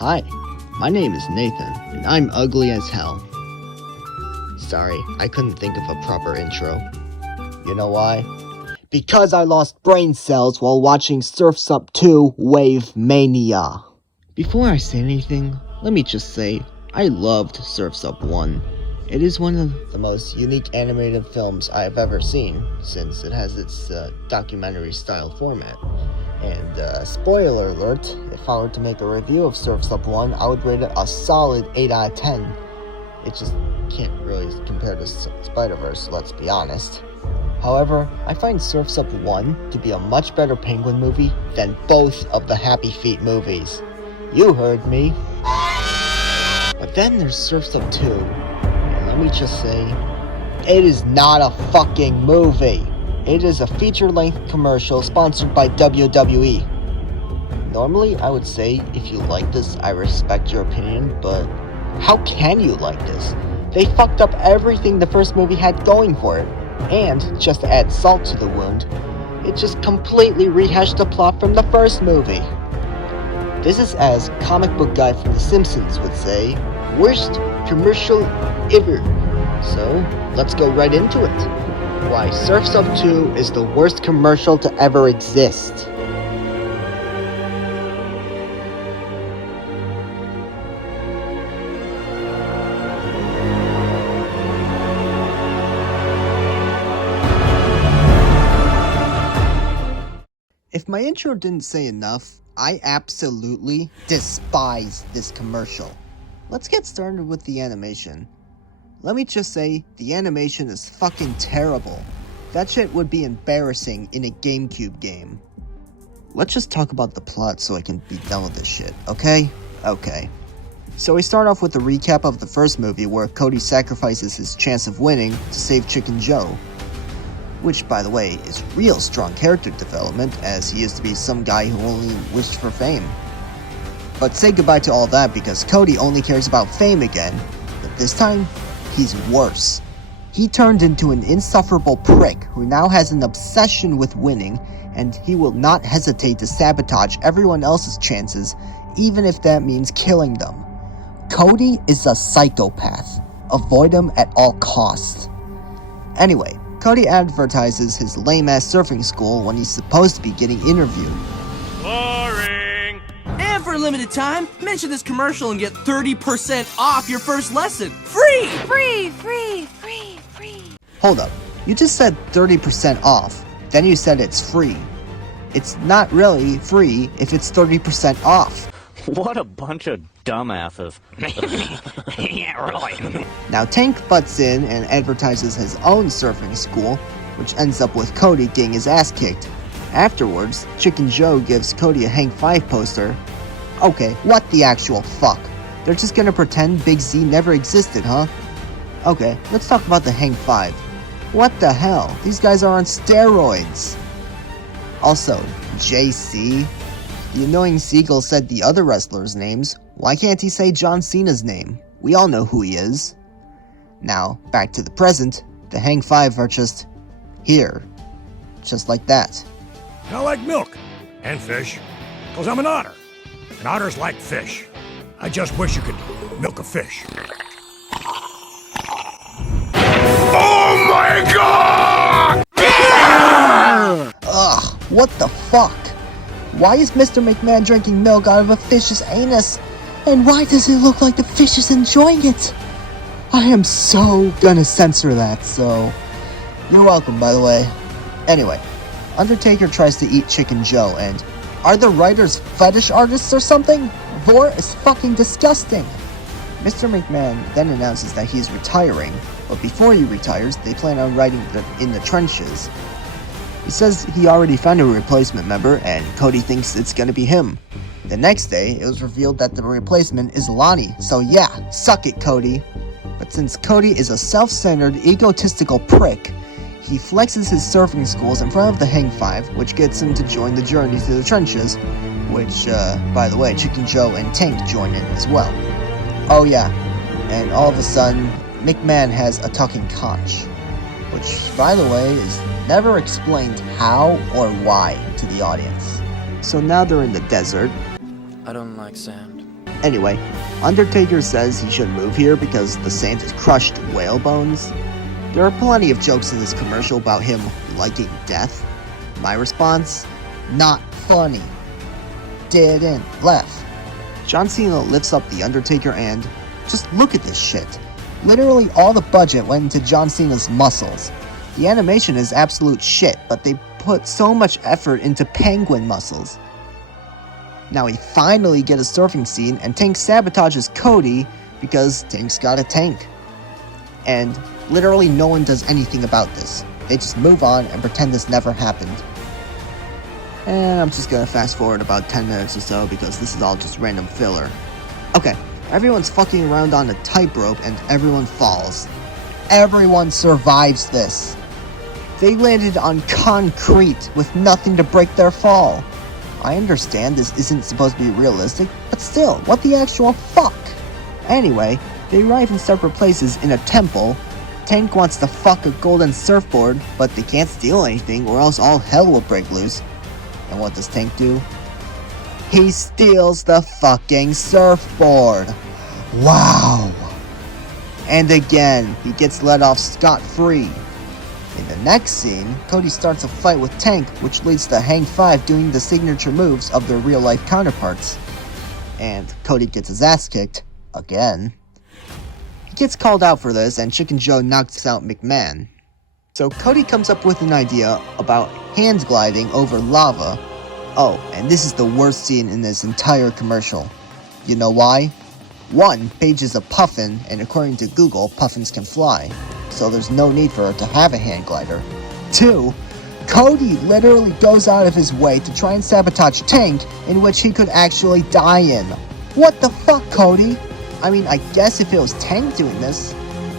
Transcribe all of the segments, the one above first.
Hi, my name is Nathan, and I'm ugly as hell. Sorry, I couldn't think of a proper intro. You know why? Because I lost brain cells while watching Surf's Up 2 WaveMania. Before I say anything, let me just say, I loved Surf's Up 1. It is one of the most unique animated films I have ever seen, since it has its documentary-style format. And spoiler alert, if I were to make a review of Surf's Up 1, I would rate it a solid 8 out of 10. It just can't really compare to Spider-Verse, let's be honest. However, I find Surf's Up 1 to be a much better Penguin movie than both of the Happy Feet movies. You heard me. But then there's Surf's Up 2, and let me just say, it is not a fucking movie. It is a feature-length commercial sponsored by WWE. Normally, I would say, if you like this, I respect your opinion, but how can you like this? They fucked up everything the first movie had going for it, and, just to add salt to the wound, it just completely rehashed the plot from the first movie. This is as comic book guy from The Simpsons would say, worst commercial ever. So, let's go right into it. Why Surf's Up 2 is the worst commercial to ever exist. If my intro didn't say enough, I absolutely despise this commercial. Let's get started with the animation. Let me just say, the animation is fucking terrible. That shit would be embarrassing in a GameCube game. Let's just talk about the plot so I can be done with this shit, okay? Okay. So we start off with a recap of the first movie where Cody sacrifices his chance of winning to save Chicken Joe. Which, by the way, is real strong character development, as he used to be some guy who only wished for fame. But say goodbye to all that because Cody only cares about fame again, but this time, he's worse. He turned into an insufferable prick who now has an obsession with winning, and he will not hesitate to sabotage everyone else's chances, even if that means killing them. Cody is a psychopath. Avoid him at all costs. Anyway, Cody advertises his lame-ass surfing school when he's supposed to be getting interviewed. Boring! And for a limited time, mention this commercial and get 30% off your first lesson. Free! Free, free, free, free. Hold up, you just said 30% off, then you said it's free. It's not really free if it's 30% off. What a bunch of dumbasses. Yeah, really. Now Tank butts in and advertises his own surfing school, which ends up with Cody getting his ass kicked. Afterwards, Chicken Joe gives Cody a Hang 5 poster. Okay, what the actual fuck? They're just gonna pretend Big Z never existed, huh? Okay, let's talk about the Hang 5. What the hell? These guys are on steroids. Also, JC? The annoying seagull said the other wrestlers' names. Why can't he say John Cena's name? We all know who he is. Now, back to the present. The Hang 5 are just here. Just like that. I like milk and fish, because I'm an otter. And otters like fish. I just wish you could milk a fish. Oh my god! Ugh, what the fuck? Why is Mr. McMahon drinking milk out of a fish's anus? And why does it look like the fish is enjoying it? I am so gonna censor that, so... You're welcome, by the way. Anyway, Undertaker tries to eat Chicken Joe, and... Are the writers fetish artists or something? Vor is fucking disgusting! Mr. McMahon then announces that he's retiring, but before he retires, they plan on writing in the trenches. He says he already found a replacement member, and Cody thinks it's gonna be him. The next day, it was revealed that the replacement is Lonnie, so yeah, suck it, Cody. But since Cody is a self-centered, egotistical prick, he flexes his surfing schools in front of the Hang 5, which gets him to join the journey to the trenches, which, by the way, Chicken Joe and Tank join in as well. Oh yeah, and all of a sudden, McMahon has a talking conch, which, by the way, is never explained how or why to the audience. So now they're in the desert. I don't like sand. Anyway, Undertaker says he shouldn't move here because the sand has crushed whale bones. There are plenty of jokes in this commercial about him liking death. My response? Not funny. Didn't laugh. John Cena lifts up the Undertaker and just look at this shit. Literally all the budget went into John Cena's muscles. The animation is absolute shit, but they put so much effort into penguin muscles. Now we finally get a surfing scene and Tank sabotages Cody because Tank's got a tank. And literally no one does anything about this. They just move on and pretend this never happened. And I'm just gonna fast forward about 10 minutes or so because this is all just random filler. Okay, everyone's fucking around on a tightrope and everyone falls. Everyone survives this. They landed on concrete with nothing to break their fall. I understand this isn't supposed to be realistic, but still, what the actual fuck? Anyway, they arrive in separate places in a temple. Tank wants to fuck a golden surfboard, but they can't steal anything or else all hell will break loose. And what does Tank do? He steals the fucking surfboard. Wow. And again, he gets let off scot-free. In the next scene, Cody starts a fight with Tank, which leads to Hang 5 doing the signature moves of their real-life counterparts. And Cody gets his ass kicked, again. He gets called out for this, and Chicken Joe knocks out McMahon. So Cody comes up with an idea about hand gliding over lava. Oh, and this is the worst scene in this entire commercial. You know why? 1, Paige is a puffin, and according to Google, puffins can fly. So there's no need for her to have a hand glider. 2, Cody literally goes out of his way to try and sabotage Tank, in which he could actually die in. What the fuck, Cody? I mean, I guess if it was Tank doing this,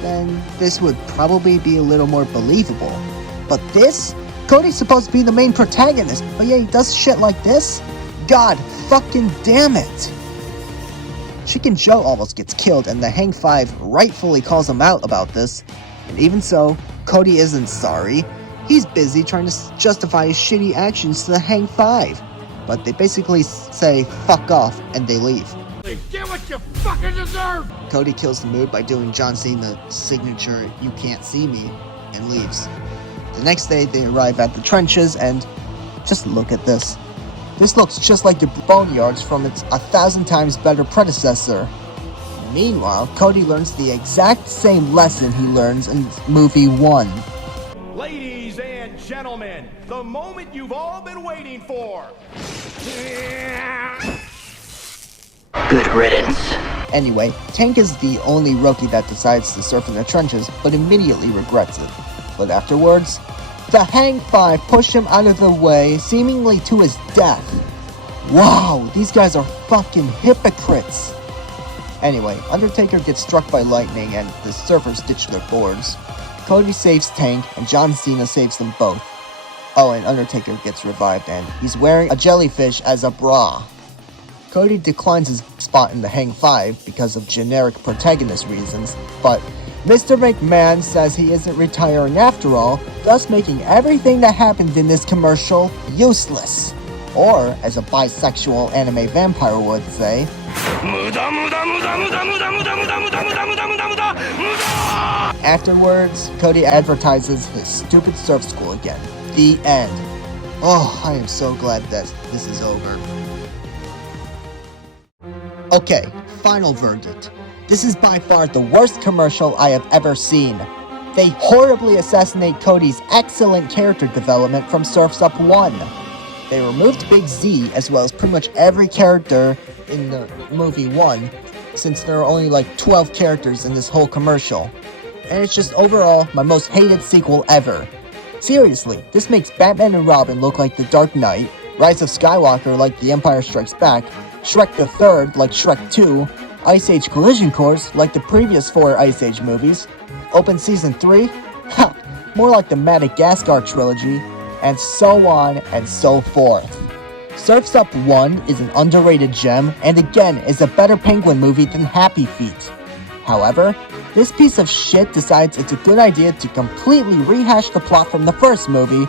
then this would probably be a little more believable. But this? Cody's supposed to be the main protagonist, but yeah, he does shit like this? God fucking damn it! Chicken Joe almost gets killed, and the Hang 5 rightfully calls him out about this. And even so, Cody isn't sorry. He's busy trying to justify his shitty actions to the Hang 5. But they basically say, fuck off, and they leave. Get what you fucking deserve! Cody kills the mood by doing John Cena's signature, you can't see me, and leaves. The next day, they arrive at the trenches, and just look at this. This looks just like the boneyards from its 1,000 times better predecessor. Meanwhile, Cody learns the exact same lesson he learns in movie 1. Ladies and gentlemen, the moment you've all been waiting for. Good riddance. Anyway, Tank is the only rookie that decides to surf in the trenches, but immediately regrets it. But afterwards, the Hang 5 push him out of the way, seemingly to his death. Wow, these guys are fucking hypocrites. Anyway, Undertaker gets struck by lightning and the surfers ditch their boards. Cody saves Tank and John Cena saves them both. Oh, and Undertaker gets revived and he's wearing a jellyfish as a bra. Cody declines his spot in the Hang 5 because of generic protagonist reasons, but Mr. McMahon says he isn't retiring after all, thus making everything that happened in this commercial useless. Or, as a bisexual anime vampire would say, afterwards, Cody advertises his stupid surf school again. The end. Oh, I am so glad that this is over. Okay, final verdict. This is by far the worst commercial I have ever seen. They horribly assassinate Cody's excellent character development from Surf's Up 1. They removed Big Z as well as pretty much every character in the movie 1, since there are only like 12 characters in this whole commercial. And it's just overall my most hated sequel ever. Seriously, this makes Batman and Robin look like The Dark Knight, Rise of Skywalker like The Empire Strikes Back, Shrek the Third like Shrek 2, Ice Age Collision Course like the previous 4 Ice Age movies, Open Season 3? Ha! More like the Madagascar trilogy, and so on and so forth. Surf's Up 1 is an underrated gem, and again is a better Penguin movie than Happy Feet. However, this piece of shit decides it's a good idea to completely rehash the plot from the first movie,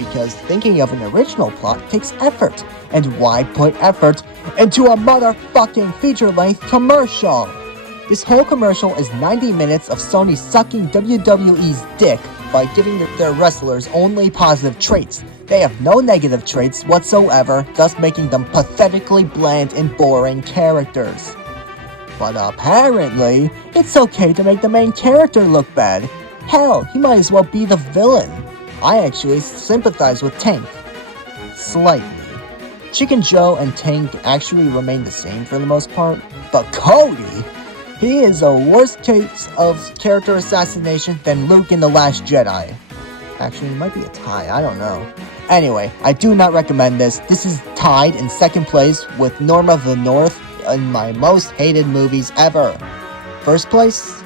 because thinking of an original plot takes effort. And why put effort into a motherfucking feature-length commercial? This whole commercial is 90 minutes of Sony sucking WWE's dick by giving their wrestlers only positive traits. They have no negative traits whatsoever, thus making them pathetically bland and boring characters. But apparently, it's okay to make the main character look bad. Hell, he might as well be the villain. I actually sympathize with Tank. Slightly. Chicken Joe and Tank actually remain the same for the most part, but Cody, he is a worse case of character assassination than Luke in The Last Jedi. Actually, it might be a tie, I don't know. Anyway, I do not recommend this. This is tied in second place with Norm of the North in my most hated movies ever. First place?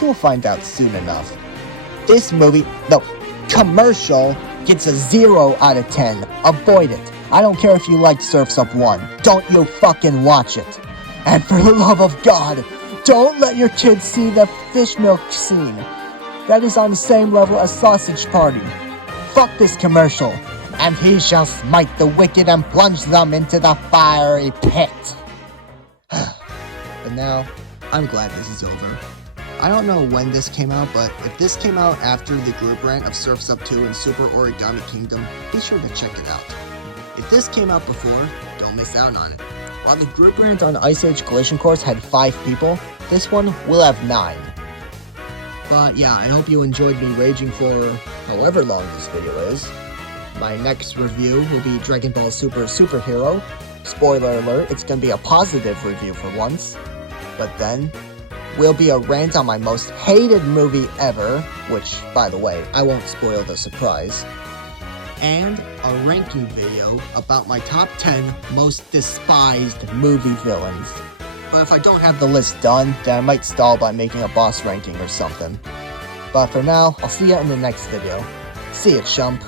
You'll find out soon enough. This commercial gets a 0 out of 10. Avoid it. I don't care if you liked Surf's Up 1. Don't you fucking watch it. And for the love of God, don't let your kids see the fish milk scene. That is on the same level as Sausage Party. Fuck this commercial. And he shall smite the wicked and plunge them into the fiery pit. But now, I'm glad this is over. I don't know when this came out, but if this came out after the group rant of Surf's Up 2 and Super Origami Kingdom, be sure to check it out. If this came out before, don't miss out on it. While the group rant on Ice Age Collision Course had 5 people, this one will have 9. But yeah, I hope you enjoyed me raging for however long this video is. My next review will be Dragon Ball Super Superhero. Spoiler alert, it's gonna be a positive review for once. But then, will be a rant on my most hated movie ever, which, by the way, I won't spoil the surprise. And a ranking video about my top 10 most despised movie villains. But if I don't have the list done, then I might stall by making a boss ranking or something. But for now, I'll see ya in the next video. See ya, chump.